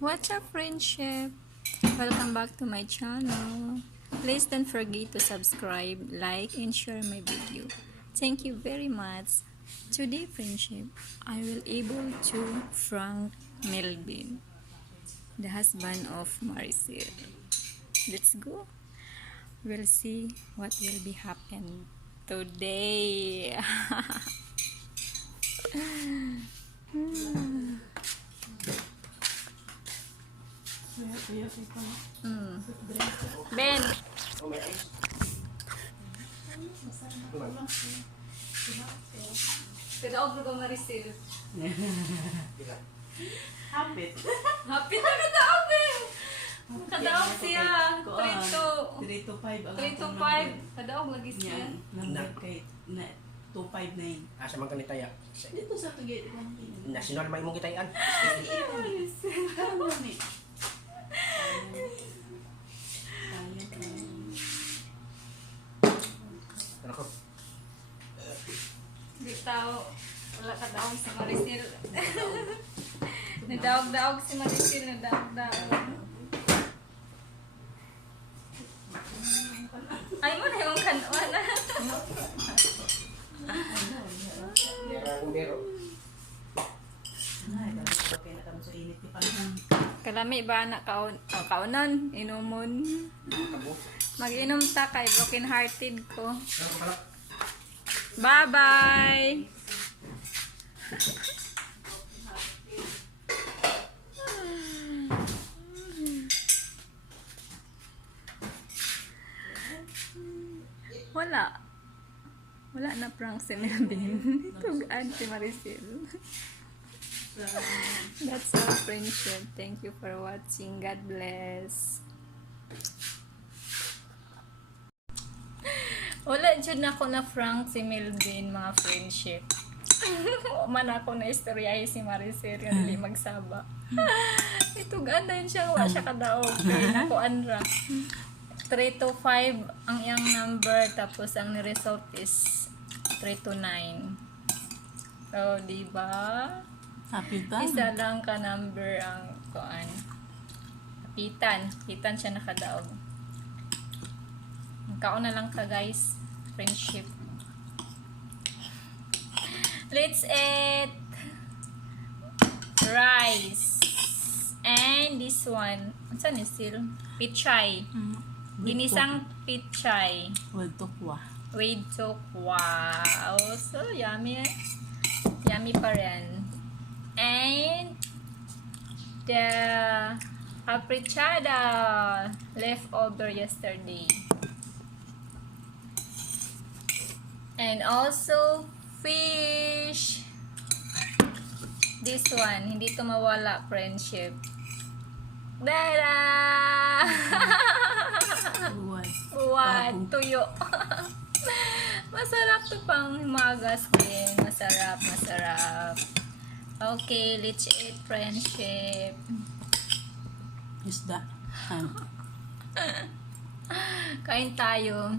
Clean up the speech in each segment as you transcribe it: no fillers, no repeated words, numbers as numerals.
What's up, friendship? Welcome back to my channel. Please don't forget to subscribe, like, and share my video. Thank you very much. Today, friendship, I will able to Frank Melvin, the husband of Maricel. Let's go. We'll see what will be happen today. Ben. Kadaog ko Maricel. Hapit. Happy na kadaog eh. Kadaog siya. 3 to 5. 3 to 5. Kadaog lagi siya. Number kay na 259. Asa man kanita ya? Dito sa tugay ko. National may imong gitayan. Karon ni. Ako. Di tao. Wala kadaog si Maricel. Nadaog-daog si Maricel. Nadaog-daog. Ay mo na yung kanuan na. Kalami ba na kaunon, inumon. Mag-inom ta kay broken hearted ko. Bye-bye. Wala na prank si Melvin. Tugaan si Maricel. That's our friendship. Thank you for watching. God bless. Wala dyan ako na prank si Melvin, mga friendship. Man ako na istoryahe si Maricel yung hindi magsaba. Itugaan na yun siya. Wala siya kadaog. Kaya nakuan ra. 3 to 5 ang iyang number, tapos ang result is 3 to 9. So, diba? Hapitan. Isa lang ka number ang kuan. Hapitan siya nakadaog. Kaon na lang ka, guys. Friendship. Let's eat rice. And this one, saan is still? Pichay. Ginisang pichay. With tukwa. With tokwa. Oh, so yummy. Yummy pa rin. And the aprichada leftover yesterday. And also fish. This one, hindi to mawala, friendship. Dada! Buwan, tuyo. Masarap to pang magas din. Masarap. Okay, let's eat, friendship. Isda. Kain tayo.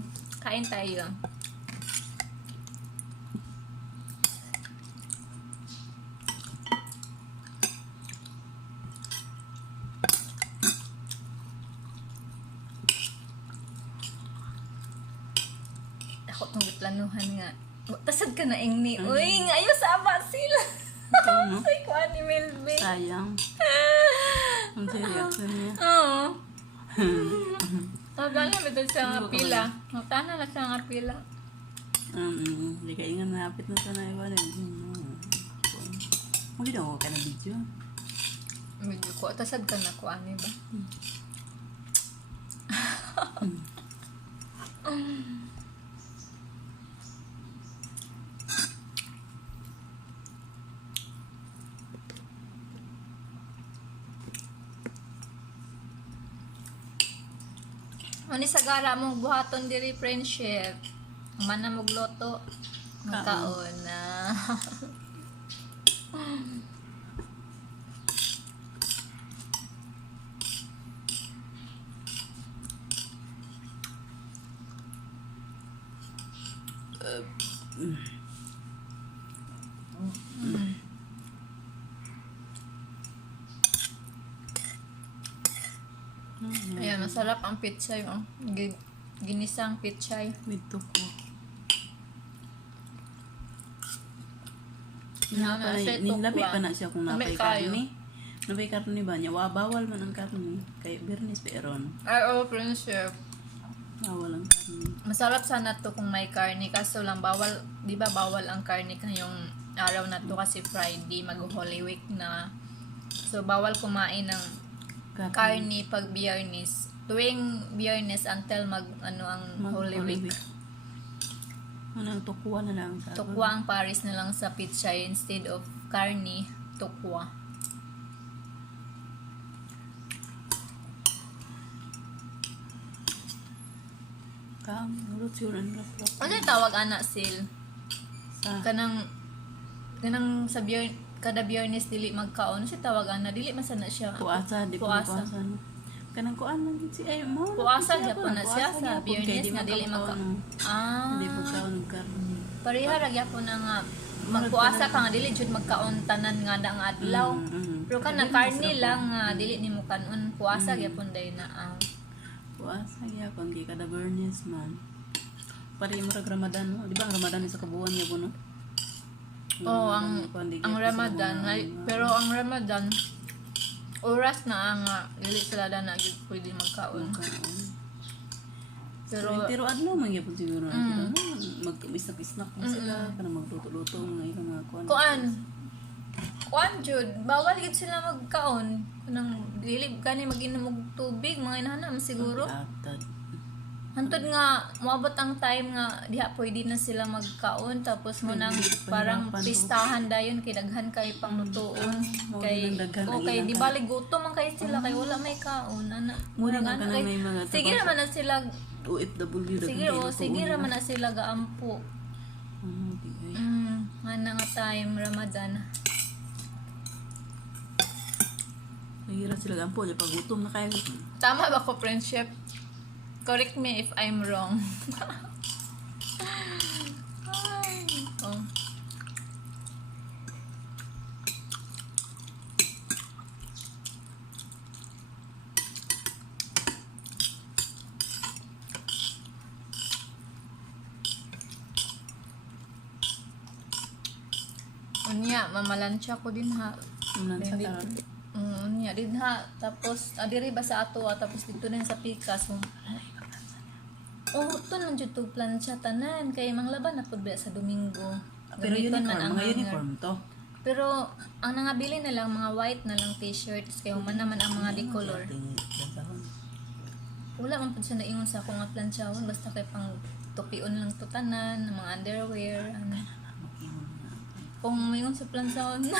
Ako itong planuhan nga. Tasad ka na ingni. Uy, ngayon sama sila. Ito, no? Ay, kuha ni Melvin. Sayang. Ang reaction niya. Oo. Tagal na betul siya nga pila. Matana lang siya nga pila. Hindi ka ingan napit na sa naiwan. Muli daw ka na video. Medyo ko. Tasad ka na kuha ni ba? Ani sagara mong buhaton diri, friendship. Man na magloto. Magkaon na. Ayan, masarap ang pitsay. Oh. Ginisang pitsay. With tuko. Nilabi pa na siya kung napay karne. Napay karne ba niya? Bawal man ang karne. Kay Bernis Peron. Ay, oh, friendship. Bawal ang karne. Masarap sana to kung may karne. Kaso lang, bawal, di ba bawal ang karne ngayong araw na to kasi Friday, mag-Holy Week na. So, bawal kumain ng karne pag Biyernes. Tuwing Biyernes until ang Holy Week. Anong tukwa na lang. Tukwa ang Paris na lang sa pitsay instead of karne, tukwa. Urot yun, ang rap-rap. Ano yung tawag anak sil? Sa Kanang sa kada Biyernes dili magkaon. Ano siya tawag ana? Dili man sana siya. puasa, di po Puasa. puasa. Kanang kuan lang si ay mo. Puasa gyapon na siya sa Biyernes nga dili magkaon. Ah. Hindi magkaon ng karne. Pareha ra gyapon na nga magpuasa ka nga dili jud magkaon tanan nga na nga adlaw. Pero kanang karne lang nga dili nimo kanon. Puasa gyapon day na ang Puasa gyapon di kada Bernis man. Pare mo rag Ramadan, no? Di ba ang Ramadan sa kabuan niya po, no? Oh, ang Ramadan, pero ang Ramadan oras na nga dili sila na gyud pwede magkaon. Pero adlaw man gyapon siguro na sila. Mag-isnak-isnak na sila, kanang magluto-luto ng ilang mga Kuan jud, bawal gid sila magkaon. Nang dili gani mag-inom og tubig, mga inahanam siguro. Atad. Hantod nga moabot ang time nga diha pwede na sila magkaon tapos mo nang parang pistahan dayon kay daghan kay panglutoon kay okay di bali gutom man kay sila kay wala may kaon ana Mura nga kanang may mga sige naman na sila OFW sige naman na sila gaampo ana nga time Ramadan Nahira sila gampo di pag gutom na kayo. tama ba ko friendship. Correct me if I'm wrong. Ay, oh. Unya, mamalansya ko din ha. Sa tarap. Unya, din ha. Tapos, adiri ba sa ato tapos dito na sa pikas. Oh, ito nang YouTube plancha tanan kay manglaban na pud sa Domingo. Pero Gamiton man uniform, mga hanger. uniform to. Pero ang nangabili na lang mga white na lang t-shirts kay human naman ang mga decolor. Wala man pud siya naingon sa akong nga planchahon basta kay pang tupion lang to tanan, mga underwear, ano. Kung mayon sa planchahon.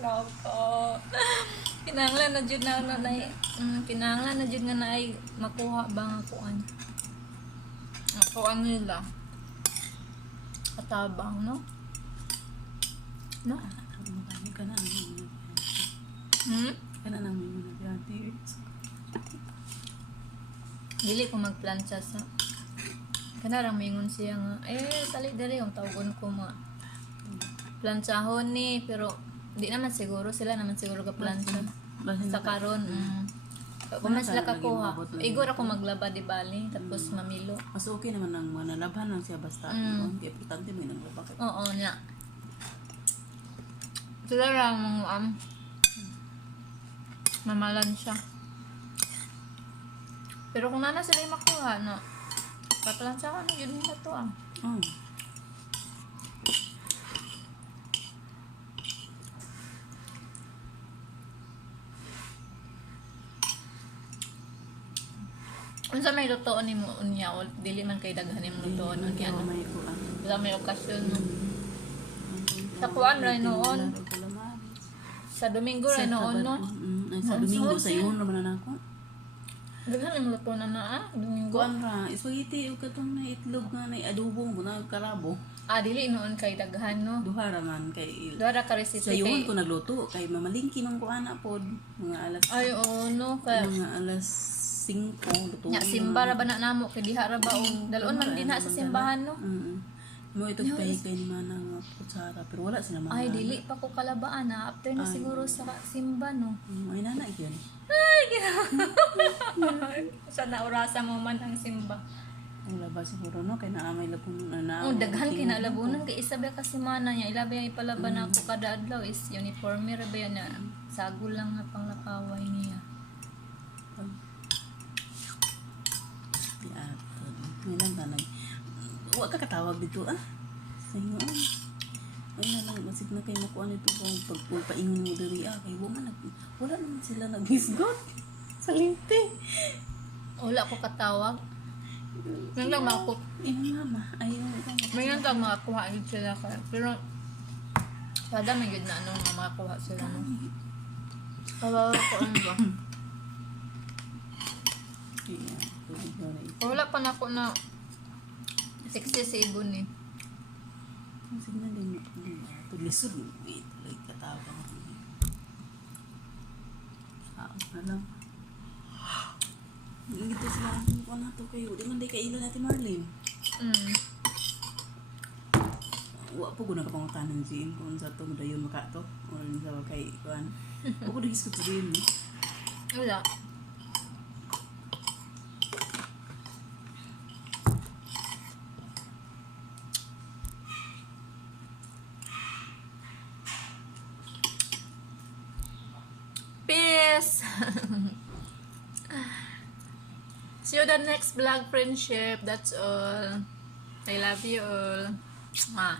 Nako. Kinahanglan na jud na kinahanglan na jud nga naay makuha ba nga kuan. Kuan nila. Katabang, no? No? Kana nang Dili ko magplancha sa kanarang mingon siya nga sali diri yung tawgon ko mga planchahon ni pero di naman siguro sila naman siguro ka plancha sa karon kung mas sila kakuha igor ako maglaba di bali tapos mamilo mas okay naman ang manalabhan lang siya basta kaya importante mo nang laba kay oo nya sila lang mamalan siya pero kung nana sila yung makuha no paplansya ka na yun nila to unsa may lutoon ni mo unya o dili man kay daghan imong lutoon unya ano may kuan wala may okasyon no sa kuan ra noon sa Domingo ra noon no sa Domingo sa yun naman na ako daghan imong lutoon na Domingo kuan ra spaghetti ug katong na itlog nga na adobo mo na karabo dili noon kay daghan no duha ra man kay duha ra ka recipe sa yun ko nagluto kay mamalingki man ko ana pod mga alas ay oo no kay mga alas 5 luto nya simba ra ba na namo kay diha ra ba dalon man din ha sa simbahan no Mo ito pahigay ni mana nga kutsara pero wala sila mga. Ay, dili pa ko kalabaan na. After na siguro sa simba, no? Ay nana yun. Sa naurasa mo man ang simba. Wala ba siguro no kay naamay lapunan na. Oh, daghan kinalabunan kay isa ba kasi mana niya. Ilabi ay palaban ako kada adlaw is uniforme ra ba yan na sagol lang nga panglakaway niya. Ya. Nilang tanay. Wa ka katawag dito Sayo. Ay na lang masig na kay makuha nito kung pagpaingon mo diri kay wala naman sila naghisgot. Salinte. Wala ko katawag. Ngayon lang ako. Mama, ayaw. Ngayon lang makakuha yun sila ka. Pero sada may yun na anong makakuha sila no. Kawawa ko ano ba? Wala pa na ako na 67 eh. Masig na din. Tulisod. Wait, katawag. Na lang. Ito sila ko na to kayo. Di man di kailan natin Marlene. Wa po ko nakapangutanan siya kung sa to dayon makato o sa kay kuan. Wa ko dihis ko din. Wala. Peace. See you the next vlog, friendship. That's all. I love you all. Mwah.